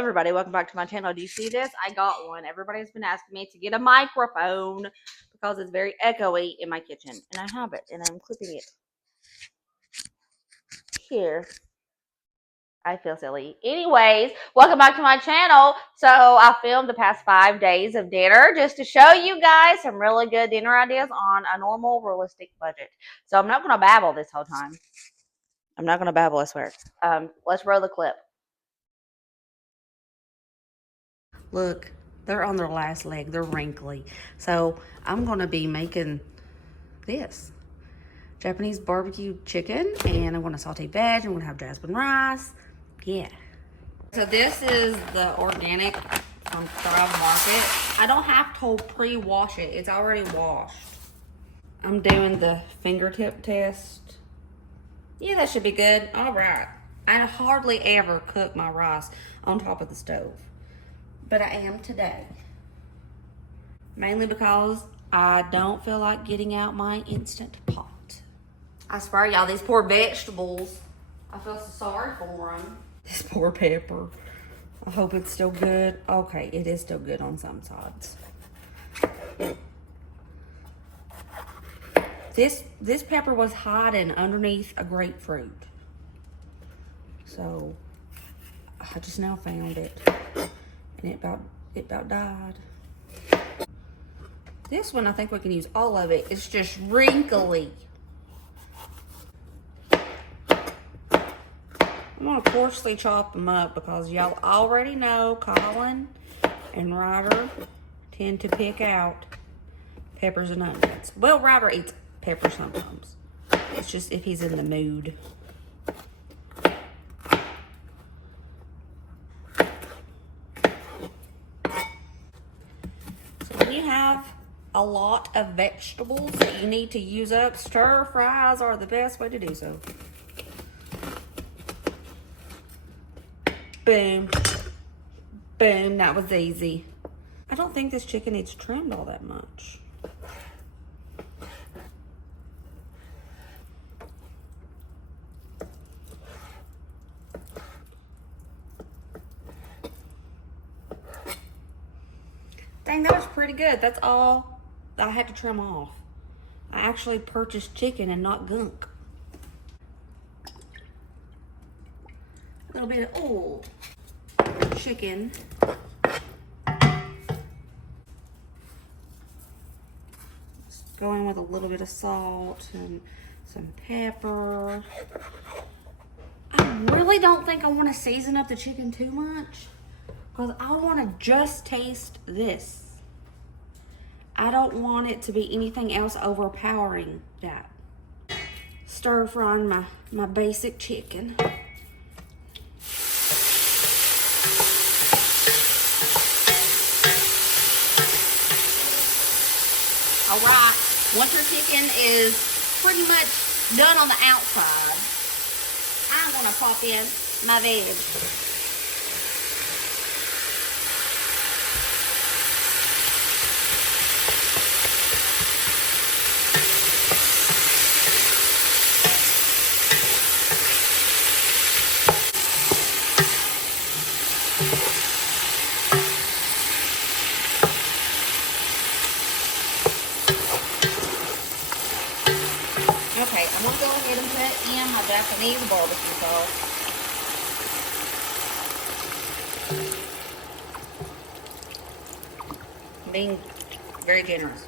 everybody, welcome back to my channel. Do you see this? I got one. Everybody's been asking me to get a microphone because it's very echoey in my kitchen, and I have it, and I'm clipping it here. I feel silly. Anyways, welcome back to my channel. So I filmed the past 5 days of dinner just to show you guys some really good dinner ideas on a normal, realistic budget. So I'm not going to babble this whole time. I'm not going to babble, I swear. Let's roll the clip. Look, they're on their last leg. They're wrinkly. So I'm going to be making this Japanese barbecue chicken, and I'm going to saute veg. I'm going to have jasmine rice. Yeah. So this is the organic from Thrive Market. I don't have to pre-wash it. It's already washed. I'm doing the fingertip test. Yeah, that should be good. All right. I hardly ever cook my rice on top of the stove, but I am today. Mainly because I don't feel like getting out my Instant Pot. I swear, y'all, these poor vegetables, I feel so sorry for them. This poor pepper. I hope it's still good. Okay, it is still good on some sides. This pepper was hiding underneath a grapefruit. So I just now found it. And it about died. This one, I think we can use all of it. It's just wrinkly. I'm gonna coarsely chop them up because y'all already know Colin and Ryder tend to pick out peppers and onions. Well, Ryder eats pepper sometimes. It's just if he's in the mood. So when you have a lot of vegetables that you need to use up, stir fries are the best way to do so. Boom. Boom, that was easy. I don't think this chicken needs trimmed all that much. Dang, that was pretty good. That's all I had to trim off. I actually purchased chicken and not gunk. A little bit of chicken. Just go in with a little bit of salt and some pepper. I really don't think I want to season up the chicken too much because I want to just taste this. I don't want it to be anything else overpowering that. Stir frying my basic chicken. All right, once your chicken is pretty much done on the outside, I'm gonna pop in my veg. Okay, I'm gonna go ahead and put in my Japanese barbecue sauce. I'm being very generous.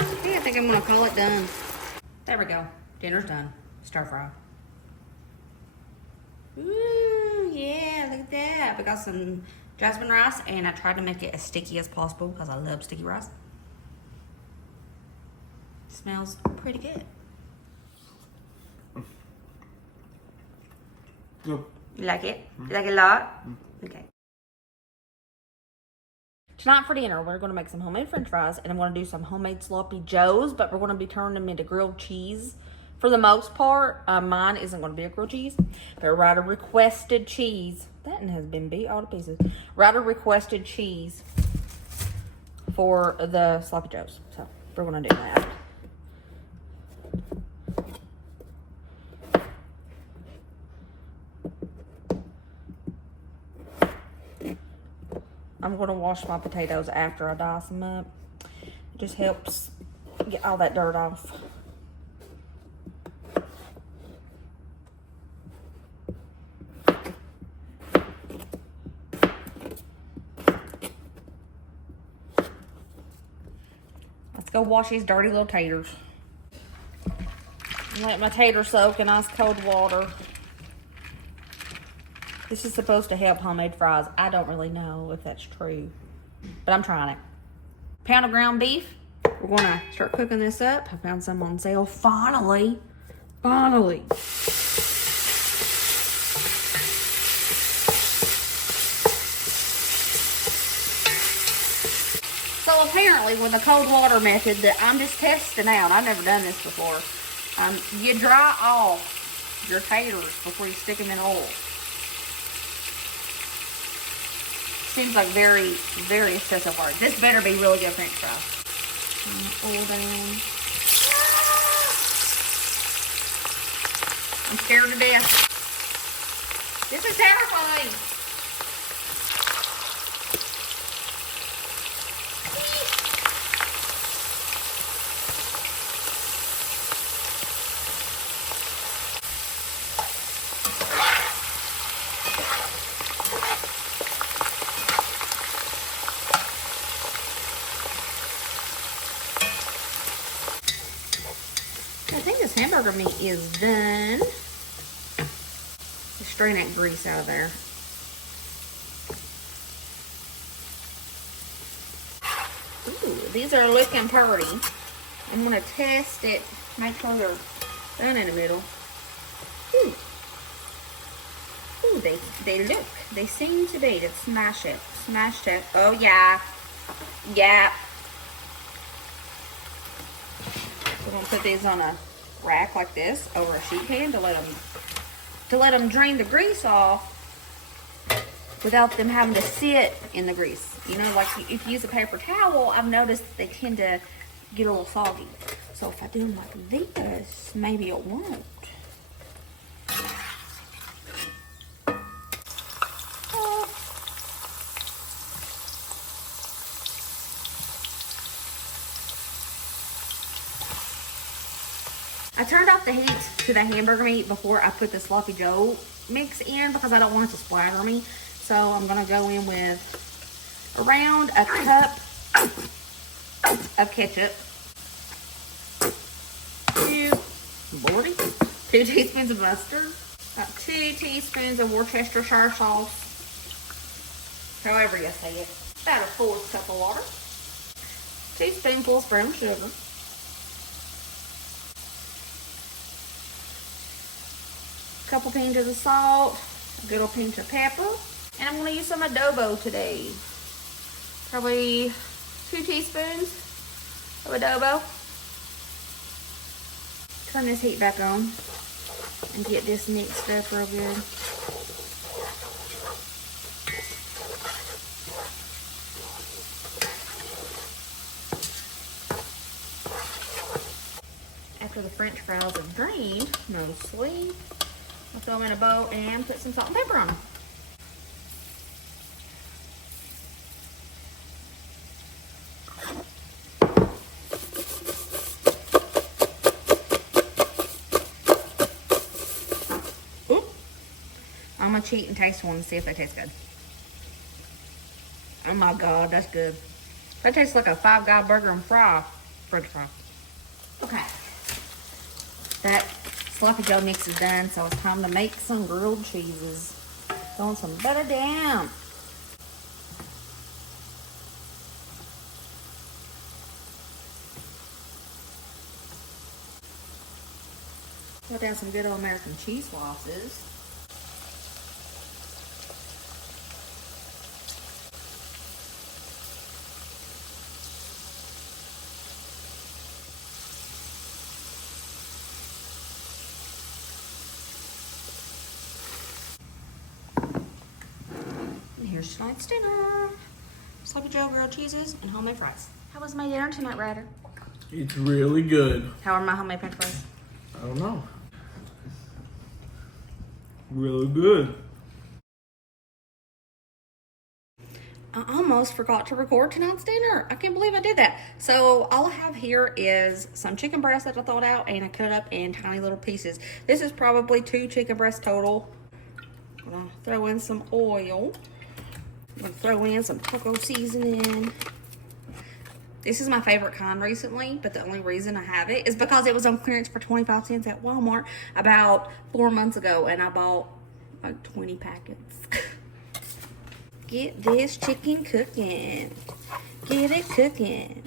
Okay, I think I'm gonna call it done. There we go. Dinner's done. Stir fry. Ooh, yeah, look at that. We got some jasmine rice, and I tried to make it as sticky as possible because I love sticky rice. Smells pretty good. Yeah. You like it? You like it a lot? Okay. Tonight for dinner, we're going to make some homemade french fries, and I'm going to do some homemade sloppy joes, but we're going to be turning them into grilled cheese. For the most part, mine isn't going to be a grilled cheese, but Ryder requested cheese. That has been beat all to pieces. Ryder requested cheese for the sloppy joes. So We're gonna do that. I'm gonna wash my potatoes after I dice them up. It just helps get all that dirt off. Let's go wash these dirty little taters. Let my taters soak in ice cold water. This is supposed to help homemade fries. I don't really know if that's true, but I'm trying it. Pound of ground beef. We're gonna start cooking this up. I found some on sale, finally. Finally. So apparently with the cold water method that I'm just testing out, I've never done this before, you dry off your taters before you stick them in oil. Seems like very, very excessive work. This better be really good French fries. Oil down. I'm scared to death. This is terrifying. I think this hamburger meat is done. Just strain that grease out of there. Ooh, these are looking pretty. I'm gonna test it, make sure they're done in the middle. Ooh, ooh, they seem to be. Let's smash it. Oh yeah, yeah. We're gonna put these on a rack like this over a sheet pan to let them drain the grease off without them having to sit in the grease. You know, like if you use a paper towel, I've noticed that they tend to get a little soggy. So if I do them like this, maybe it won't. I turned off the heat to the hamburger meat before I put the sloppy joe mix in because I don't want it to splatter me. So I'm gonna go in with around a cup of ketchup, 2 teaspoons of mustard, about 2 teaspoons of worcestershire sauce, however you say it, about a 1/4 cup of water, 2 spoonfuls brown sugar, couple pinches of salt, a good old pinch of pepper, and I'm going to use some adobo today. Probably 2 teaspoons of adobo. Turn this heat back on and get this mixed up real good. After the French fries are drained, mostly, I'll throw them in a bowl and put some salt and pepper on them. Ooh. I'm gonna cheat and taste one and see if they taste good. Oh my God, that's good. That tastes like a Five Guy burger and French fry. Okay. That sloppy joe mix is done, so it's time to make some grilled cheeses. Throwing some butter down. Throw down some good old American cheese slices. Here's tonight's dinner. Sloppy Joe grilled cheeses and homemade fries. How was my dinner tonight, Ryder? It's really good. How are my homemade french fries? I don't know. Really good. I almost forgot to record tonight's dinner. I can't believe I did that. So all I have here is some chicken breast that I thawed out and I cut up in tiny little pieces. This is probably 2 chicken breasts total. I'm gonna throw in some oil. I'm gonna throw in some cocoa seasoning. This is my favorite kind recently, but the only reason I have it is because it was on clearance for 25 cents at Walmart about 4 months ago, and I bought like 20 packets. Get this chicken cooking. Get it cooking.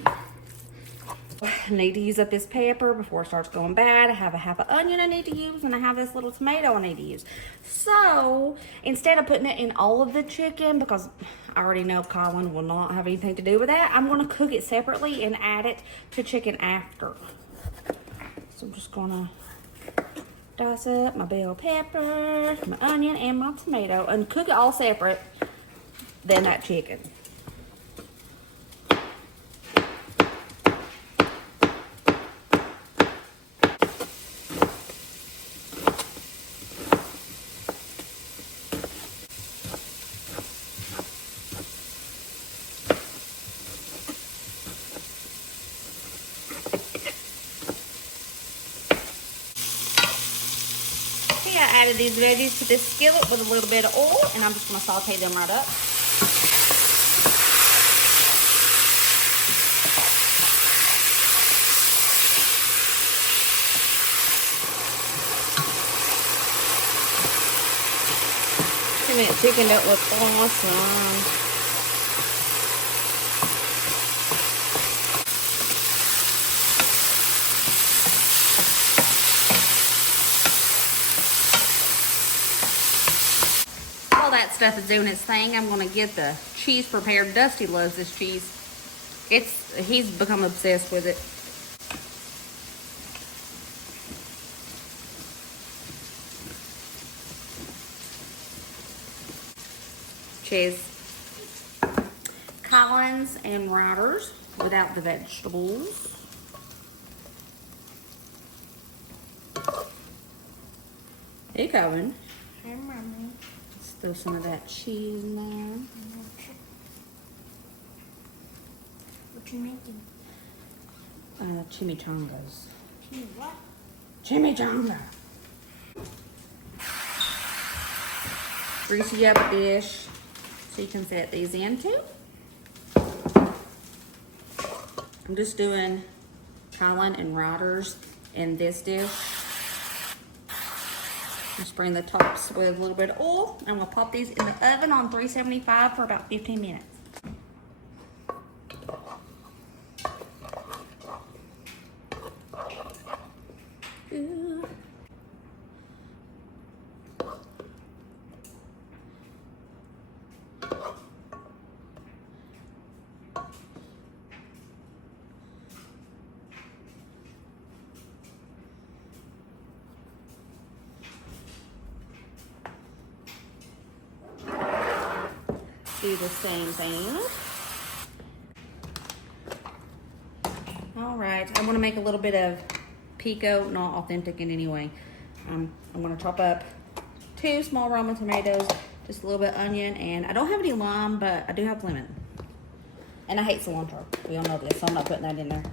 I need to use up this pepper before it starts going bad. I have a half an onion I need to use, and I have this little tomato I need to use. So instead of putting it in all of the chicken, because I already know Colin will not have anything to do with that, I'm going to cook it separately and add it to chicken after. So I'm just going to dice up my bell pepper, my onion, and my tomato, and cook it all separate than that chicken. I added these veggies to this skillet with a little bit of oil, and I'm just going to saute them right up. And that chicken don't look awesome. While that stuff is doing its thing, I'm going to get the cheese prepared. Dusty loves this cheese. He's become obsessed with it. Cheese. Collins and Routers without the vegetables. Hey, Colin. Hi, Mommy. Let's throw some of that cheese in there. What you making? Chimichangas. What? Chimichanga. Greasy up a dish so you can set these into. I'm just doing Colin and Routers in this dish. I'm spraying the tops with a little bit of oil. I'm gonna pop these in the oven on 375 for about 15 minutes. Ooh. Do the same thing. All right, I'm gonna make a little bit of pico, not authentic in any way. I'm gonna chop up 2 small Roma tomatoes, just a little bit of onion, and I don't have any lime, but I do have lemon. And I hate cilantro. We all know this, so I'm not putting that in there.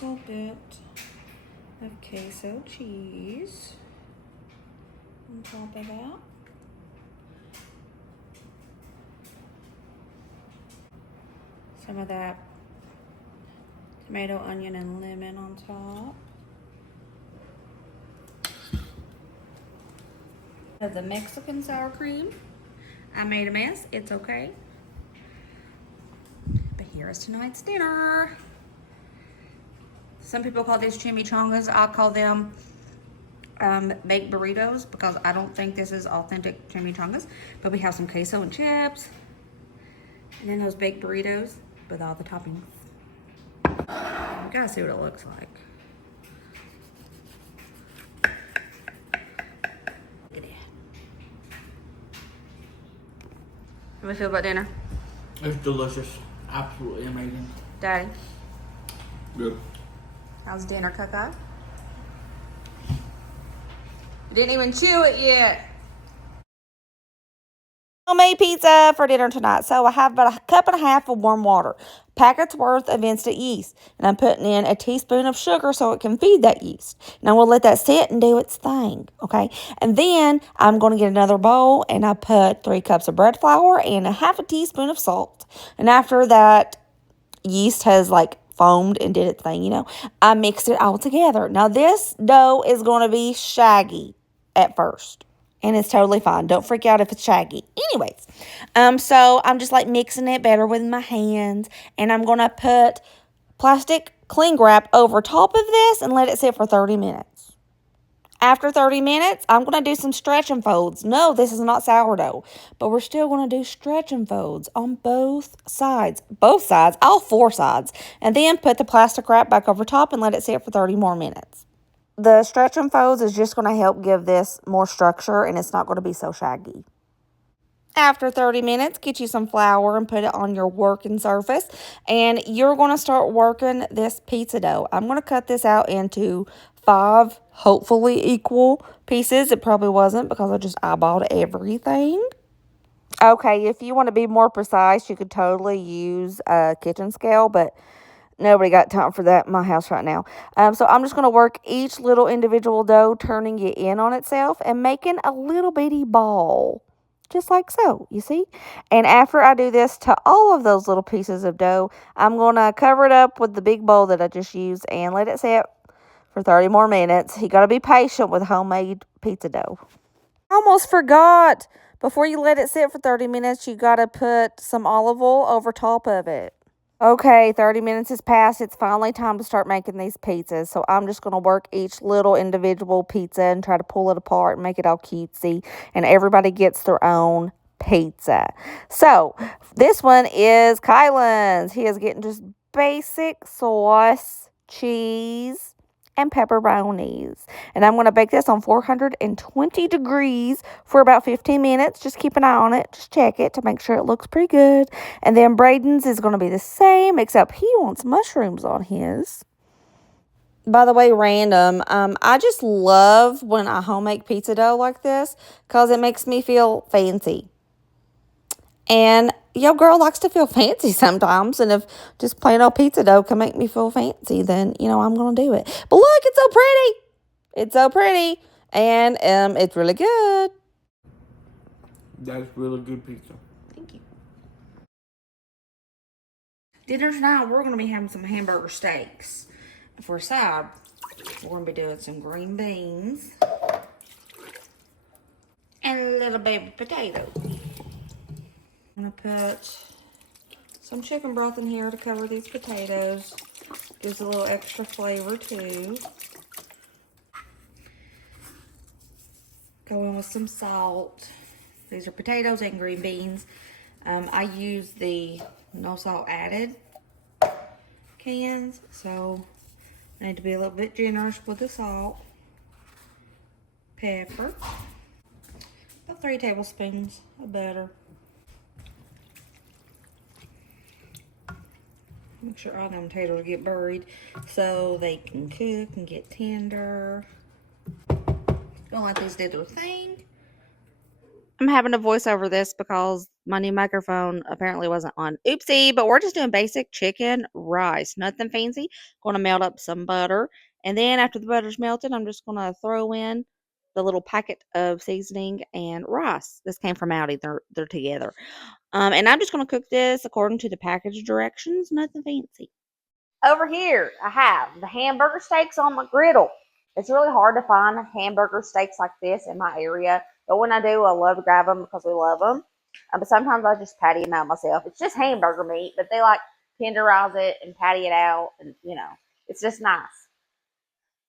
Little bit of queso cheese on top of that. Some of that tomato, onion, and lemon on top. Of the Mexican sour cream. I made a mess, it's okay. But here is tonight's dinner. Some people call these chimichangas. I call them baked burritos because I don't think this is authentic chimichangas, but we have some queso and chips, and then those baked burritos with all the toppings. You gotta see what it looks like. Look at it. How do you feel about dinner? It's delicious. Absolutely amazing. Daddy, Good. how's dinner, Coco? You didn't even chew it yet. Homemade pizza for dinner tonight. So I have about a cup and a half of warm water, packet's worth of instant yeast, and I'm putting in a teaspoon of sugar so it can feed that yeast. And I'm going to let that sit and do its thing, okay? And then I'm going to get another bowl, and I put 3 cups of bread flour and a half a teaspoon of salt. And after that yeast has like foamed and did its thing, you know, I mixed it all together. Now this dough is going to be shaggy at first. And it's totally fine. Don't freak out if it's shaggy. Anyways, so I'm just like mixing it better with my hands. And I'm going to put plastic cling wrap over top of this and let it sit for 30 minutes. After 30 minutes, I'm going to do some stretch and folds. No, this is not sourdough. But we're still going to do stretch and folds on both sides. Both sides, all 4 sides. And then put the plastic wrap back over top and let it sit for 30 more minutes. The stretch and folds is just going to help give this more structure, and it's not going to be so shaggy. After 30 minutes, get you some flour and put it on your working surface, and you're going to start working this pizza dough. I'm going to cut this out into 5 hopefully equal pieces. It probably wasn't because I just eyeballed everything. Okay, if you want to be more precise, you could totally use a kitchen scale, but nobody got time for that in my house right now. So I'm just going to work each little individual dough, turning it in on itself and making a little bitty ball. Just like so, you see? And after I do this to all of those little pieces of dough, I'm going to cover it up with the big bowl that I just used and let it sit for 30 more minutes. You got to be patient with homemade pizza dough. I almost forgot. Before you let it sit for 30 minutes, you got to put some olive oil over top of it. Okay, 30 minutes has passed. It's finally time to start making these pizzas. So I'm just going to work each little individual pizza and try to pull it apart and make it all cutesy. And everybody gets their own pizza. So this one is Kylan's. He is getting just basic sauce, cheese, and pepperonis. And I'm going to bake this on 420 degrees for about 15 minutes. Just keep an eye on it. Just check it to make sure it looks pretty good. And then Braden's is going to be the same, except he wants mushrooms on his. By the way, random, I just love when I homemade pizza dough like this because it makes me feel fancy. And your girl likes to feel fancy sometimes. And if just plain old pizza dough can make me feel fancy, then, you know, I'm going to do it. But look, it's so pretty. It's so pretty. And it's really good. That's really good pizza. Thank you. Dinner tonight, we're going to be having some hamburger steaks. For a side, we're going to be doing some green beans and a little baby potato. I'm going to put some chicken broth in here to cover these potatoes. Gives a little extra flavor too. Go in with some salt. These are potatoes and green beans. I use the no salt added cans, so I need to be a little bit generous with the salt. Pepper. About 3 tablespoons of butter. Make sure all them potatoes get buried so they can cook and get tender. Gonna let these do their thing. I'm having to voice over this because my new microphone apparently wasn't on. Oopsie, but we're just doing basic chicken rice. Nothing fancy. Gonna melt up some butter. And then after the butter's melted, I'm just gonna throw in the little packet of seasoning and rice. This came from Aldi. They're together. And I'm just going to cook this according to the package directions. Nothing fancy. Over here, I have the hamburger steaks on my griddle. It's really hard to find hamburger steaks like this in my area. But when I do, I love to grab them because we love them. But sometimes I just patty them out myself. It's just hamburger meat, but they like tenderize it and patty it out. And, you know, it's just nice.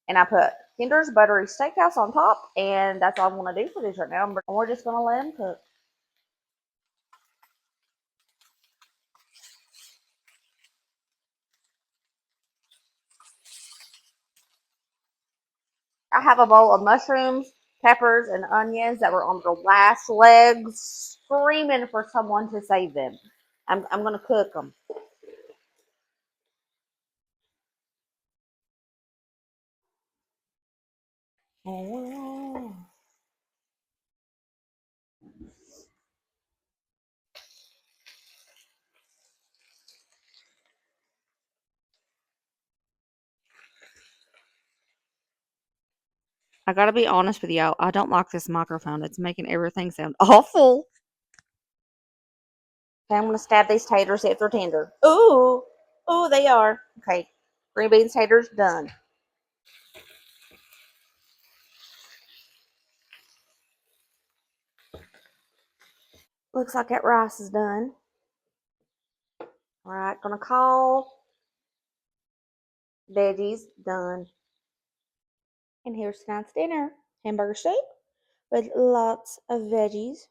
And I put Kinder's Buttery Steakhouse on top, and that's all I'm going to do for these right now. And we're just going to let them cook. I have a bowl of mushrooms, peppers, and onions that were on their last legs, screaming for someone to save them. I'm going to cook them. Oh. I gotta be honest with you. I don't like this microphone. It's making everything sound awful. Okay, I'm gonna stab these taters if they're tender. Ooh, ooh, they are. Okay, green beans taters done. Looks like that rice is done. All right, gonna call veggies done. And here's tonight's dinner: hamburger steak with lots of veggies,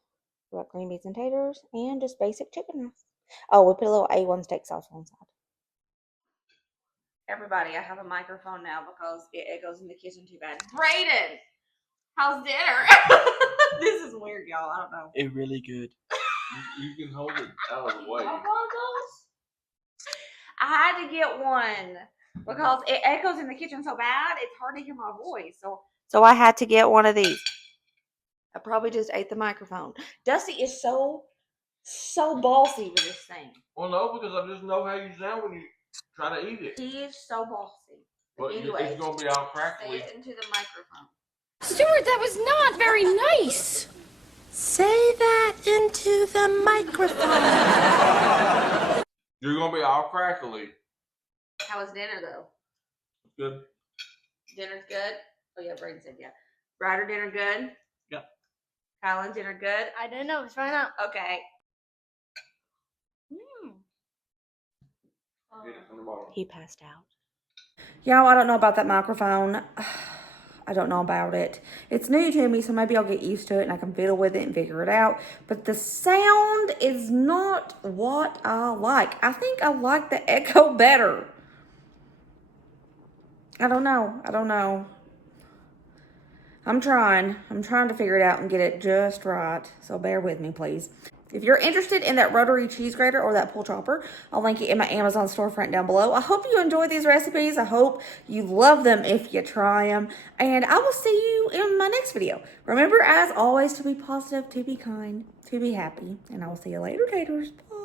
like green beans and taters, and just basic chicken rice. Oh, we put a little A1 steak sauce on the side. Everybody, I have a microphone now because it goes in the kitchen too bad. Brayden, how's dinner? This is weird, y'all. I don't know. It's really good. You can hold it out of the way. I had to get one because it echoes in the kitchen so bad, it's hard to hear my voice. So I had to get one of these. I probably just ate the microphone. Dusty is so bossy with this thing. Well, no, because I just know how you sound when you try to eat it. He is so bossy. But anyway, it's going to be all crackly. Say it into the microphone. Stuart, that was not very nice. Say that into the microphone. You're going to be all crackly. How was dinner, though? Good. Dinner's good? Oh, yeah, Brayden said yeah. Ryder, dinner good? Yeah. Kylan, dinner good? I don't know. Let's find out. Okay. Get it from the bottom. He passed out. Y'all, I don't know about that microphone. I don't know about it. It's new to me, so maybe I'll get used to it and I can fiddle with it and figure it out. But the sound is not what I like. I think I like the echo better. I don't know. I'm trying to figure it out and get it just right. So bear with me, please. If you're interested in that rotary cheese grater or that pull chopper, I'll link it in my Amazon storefront down below. I hope you enjoy these recipes. I hope you love them if you try them. And I will see you in my next video. Remember, as always, to be positive, to be kind, to be happy. And I will see you later, taters. Bye.